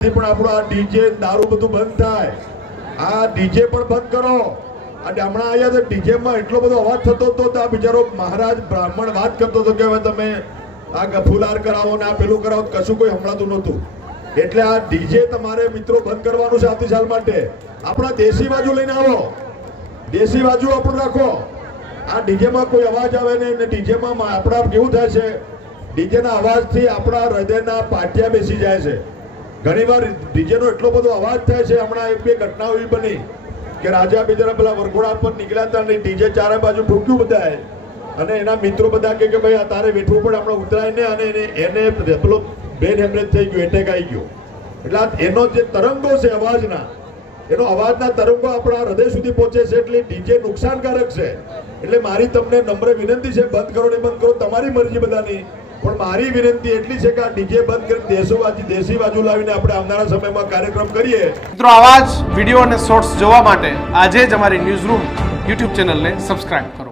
પણ આપણો આ ડીજે દારૂ બધું બંધ થાય, આ ડીજે પણ બંધ કરો. અને હમણાં આવ્યા તો ડીજે માં એટલો બધો અવાજ થતો હતો તો આ બિચારો મહારાજ બ્રાહ્મણ વાત કરતો હતો કે હવે તમે આ ગફુલાર કરાવો ને આ પેલું કરાવો, કશું કોઈ સંભળાતું નહોતું. એટલે આ ડીજે તમારે મિત્રો બંધ કરવાનું છે આવતી સાલ માટે. આપણા દેશી બાજુ લઈને આવો, દેશી બાજુ આપણું રાખો. આ ડીજે માં કોઈ અવાજ આવે નહીં ને ડીજે માં આપણા કેવું થાય છે, ડીજે ના અવાજથી આપણા હૃદયના પાટિયા બેસી જાય છે. ઘણીવાર ડીજે નો એટલો બધો અવાજ થાય છે. હમણાં એક બે ઘટનાઓ એવી બની કે રાજા બિચારા પેલા વરઘોડા પર નીકળ્યા હતા અને ડીજે ચારે બાજુ ઠોક્યું બધાએ, અને એના મિત્રો બધા કે ભાઈ તારે વેઠવું પડે, હમણાં ઉતરાય ને, અને એને પેલો બ્રેન હેમરેજ થઈ ગયો, એટેક આવી ગયો. એટલે એનો જે તરંગો છે અવાજના, એનો અવાજના તરંગો આપણા હૃદય સુધી પહોંચે છે. એટલે ડીજે નુકસાનકારક છે. એટલે મારી તમને નમ્ર વિનંતી છે, બંધ કરો ને બંધ કરો તમારી મરજી બધાની, પણ મારી વિનંતી એટલી છે કે આ ડીજે બંધ કરી દેશી બાજુ લાવીને આપણે આવનારા સમયમાં કાર્યક્રમ કરીએ. મિત્રો, આવા જ વિડીયો અને શોર્ટ્સ જોવા માટે આજે જ અમારી ન્યૂઝ રૂમ યુટ્યુબ ચેનલને સબસ્ક્રાઇબ કરો.